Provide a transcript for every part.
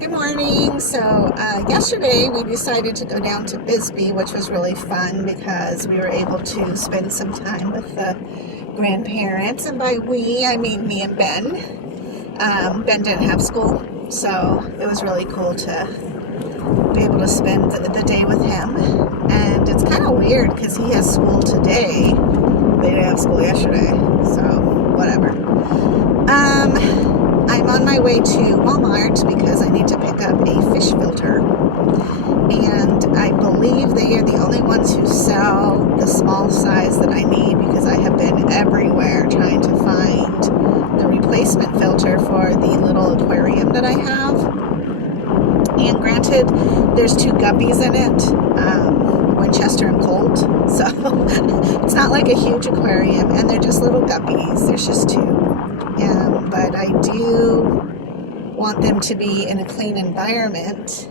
Good morning. Yesterday we decided to go down to Bisbee, which was really fun because we were able to spend some time with the grandparents. And by we, I mean me and Ben. Ben didn't have school, so it was really cool to be able to spend the day with him. And it's kind of weird because he has school today. They didn't have school yesterday, so whatever. I'm on my way to Walmart because I need to pick up a fish filter, and I believe they are the only ones who sell the small size that I need because I have been everywhere trying to find the replacement filter for the little aquarium that I have. And granted, there's two guppies in it, Winchester and Colt, so it's not like a huge aquarium, and they're just little guppies. There's just two. But I do want them to be in a clean environment.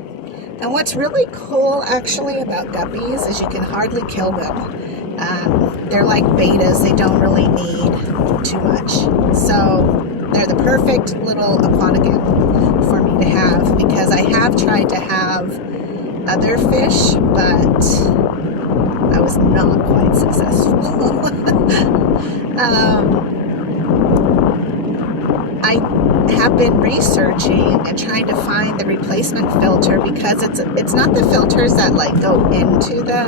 And what's really cool actually about guppies is you can hardly kill them. They're like betas. They don't really need too much. So they're the perfect little aquatic animal for me to have because I have tried to have other fish, but I was not quite successful. I have been researching and trying to find the replacement filter because it's not the filters that like go into the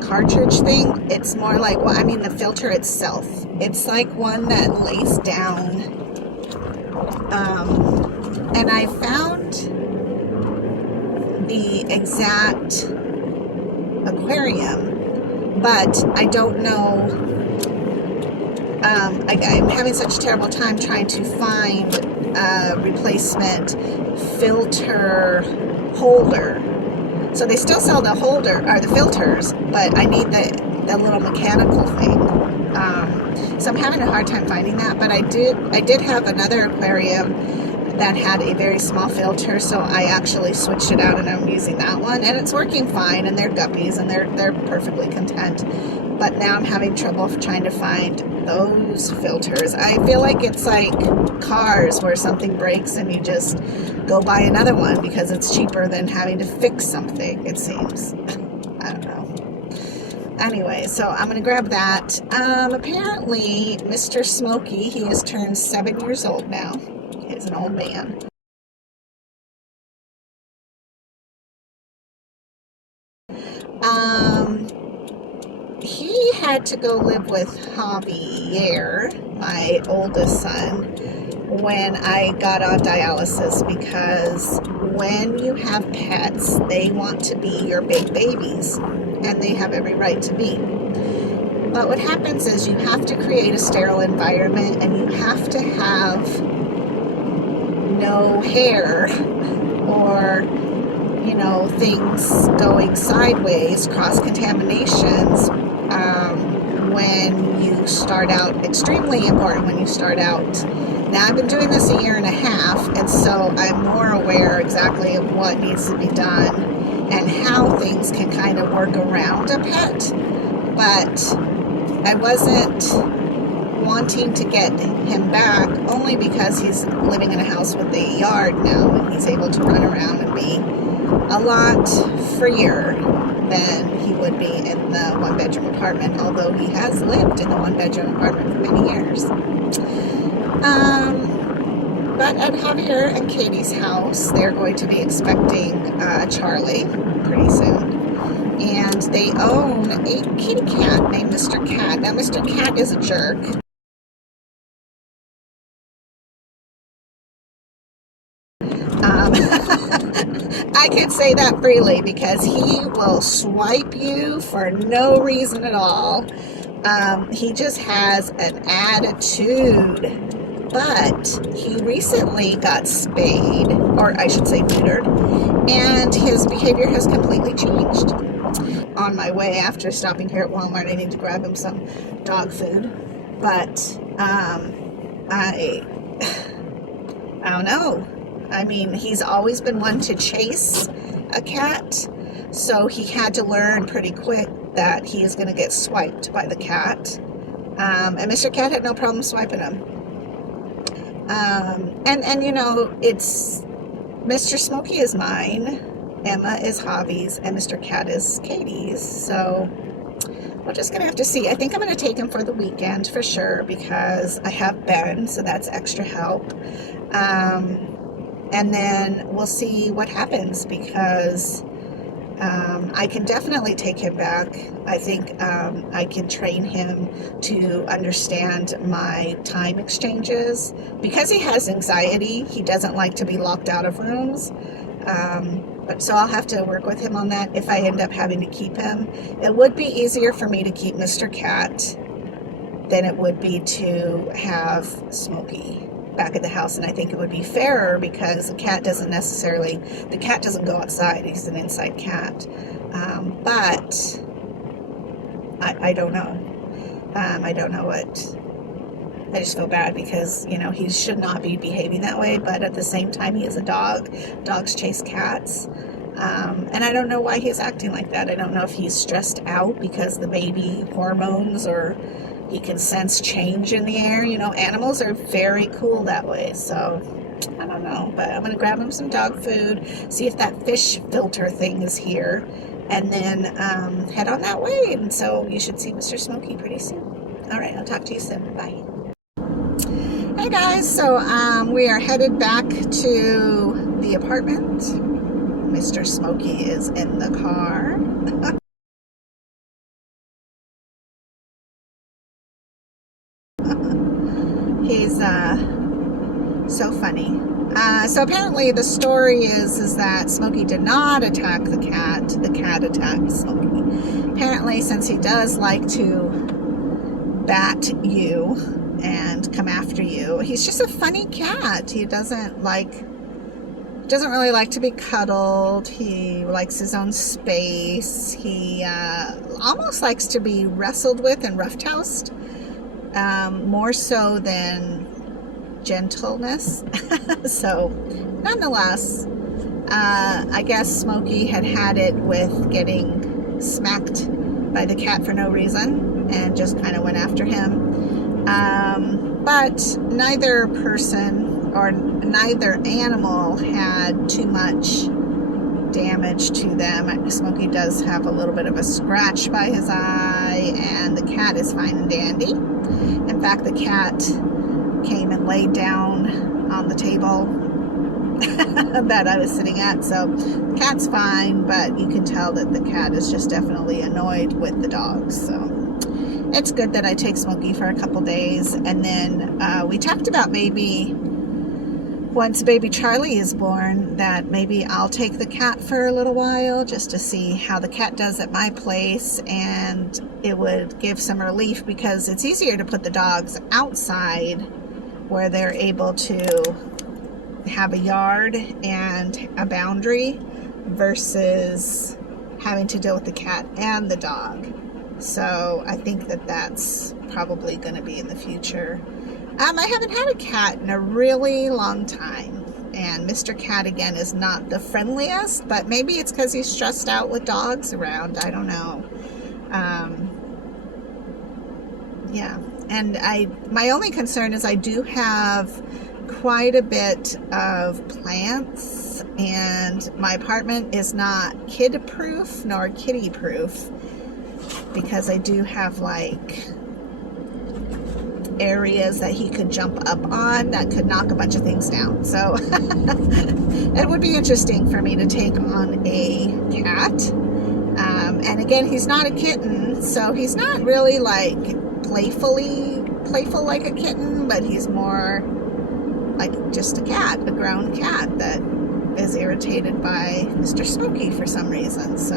cartridge thing. It's more like, well, I mean the filter itself. It's like one that lays down. And I found the exact aquarium, but I don't know. I'm having such a terrible time trying to find a replacement filter holder. So they still sell the holder or the filters, but I need the little mechanical thing. So I'm having a hard time finding that. But I did have another aquarium that had a very small filter, so I actually switched it out and I'm using that one, and it's working fine. And they're guppies and they're perfectly content. But now I'm having trouble trying to find those filters. I feel like it's like cars where something breaks and you just go buy another one because it's cheaper than having to fix something, it seems. I don't know. Anyway, so I'm going to grab that. Apparently, Mr. Smokie, he has turned 7 years old now. He's an old man. He had to go live with Javier, my oldest son, when I got on dialysis because when you have pets, they want to be your big babies, and they have every right to be. But what happens is you have to create a sterile environment, and you have to have no hair or things going sideways, cross-contaminations, when you start out. Extremely important when you start out. Now, I've been doing this a year and a half, and so I'm more aware exactly of what needs to be done and how things can kind of work around a pet. But I wasn't wanting to get him back only because he's living in a house with a yard now, and he's able to run around and be a lot freer than he would be in the one-bedroom apartment, although he has lived in the one-bedroom apartment for many years. But at Javier and Katie's house, they're going to be expecting Charlie pretty soon. And they own a kitty cat named Mr. Cat. Now, Mr. Cat is a jerk. I can say that freely because he will swipe you for no reason at all. He just has an attitude. But he recently got spayed, or I should say neutered, and his behavior has completely changed. On my way after stopping here at Walmart, I need to grab him some dog food. But I don't know. I mean, he's always been one to chase a cat, so he had to learn pretty quick that he is going to get swiped by the cat. And Mr. Cat had no problem swiping him. And it's Mr. Smokie is mine, Emma is Javi's, and Mr. Cat is Katie's. So we're just gonna have to see. I think I'm gonna take him for the weekend for sure because I have Ben, so that's extra help. And then we'll see what happens because I can definitely take him back. I think I can train him to understand my time exchanges. Because he has anxiety, he doesn't like to be locked out of rooms. But so I'll have to work with him on that if I end up having to keep him. It would be easier for me to keep Mr. Cat than it would be to have Smokie back at the house, and I think it would be fairer because the cat doesn't go outside. He's an inside cat. But I don't know. I don't know what. I just feel bad because, you know, he should not be behaving that way, but at the same time, he is a dog. Dogs chase cats. And I don't know why he's acting like that. I don't know if he's stressed out because the baby hormones, or he can sense change in the air. You know, animals are very cool that way. So I don't know, but I'm going to grab him some dog food, see if that fish filter thing is here, and then head on that way. And so you should see Mr. Smokie pretty soon. All right, I'll talk to you soon. Bye. Hey guys, so we are headed back to the apartment. Mr. Smokie is in the car. He's so funny. So apparently the story is that Smokie did not attack the cat. The cat attacked Smokie. Apparently, since he does like to bat you and come after you, he's just a funny cat. He doesn't really like to be cuddled. He likes his own space. He almost likes to be wrestled with and roughhoused, more so than gentleness. So nonetheless, I guess Smokie had it with getting smacked by the cat for no reason and just kind of went after him. But neither person or neither animal had too much damage to them. Smokie does have a little bit of a scratch by his eye, and the cat is fine and dandy. In fact, the cat came and laid down on the table that I was sitting at. So the cat's fine, but you can tell that the cat is just definitely annoyed with the dogs. So it's good that I take Smokie for a couple days. And then we talked about maybe once baby Charlie is born, that maybe I'll take the cat for a little while just to see how the cat does at my place, and it would give some relief because it's easier to put the dogs outside where they're able to have a yard and a boundary versus having to deal with the cat and the dog. So I think that that's probably going to be in the future. I haven't had a cat in a really long time, and Mr. Cat again is not the friendliest, but maybe it's because he's stressed out with dogs around. I don't know. Yeah, and my only concern is I do have quite a bit of plants, and my apartment is not kid proof nor kitty proof because I do have like areas that he could jump up on that could knock a bunch of things down. So it would be interesting for me to take on a cat. And again, he's not a kitten, so he's not really like playful like a kitten, but he's more like just a cat, a grown cat that is irritated by Mr. Smokie for some reason. So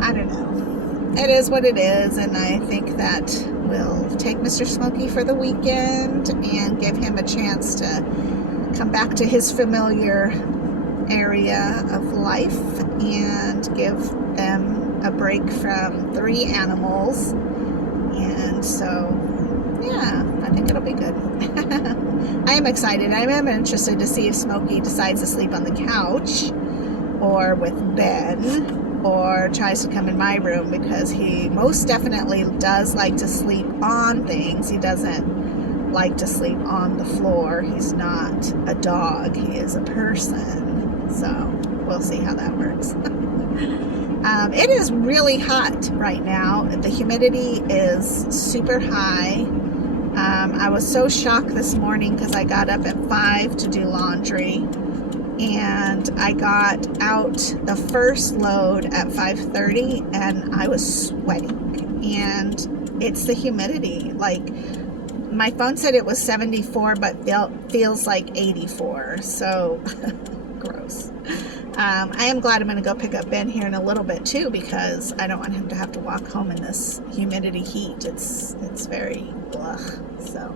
I don't know. It is what it is, and I think that we'll take Mr. Smokie for the weekend and give him a chance to come back to his familiar area of life and give them a break from 3 animals. And so, yeah, I think it'll be good. I am excited. I am interested to see if Smokie decides to sleep on the couch or with Ben, or tries to come in my room, because he most definitely does like to sleep on things. He doesn't like to sleep on the floor. He's not a dog, he is a person. So we'll see how that works. It is really hot right now. The humidity is super high. I was so shocked this morning because I got up at 5 to do laundry, and I got out the first load at 5:30 and I was sweating, and it's the humidity. Like, my phone said it was 74, but feels like 84, so gross. I am glad I'm going to go pick up Ben here in a little bit too, because I don't want him to have to walk home in this humidity heat. It's very ugh. So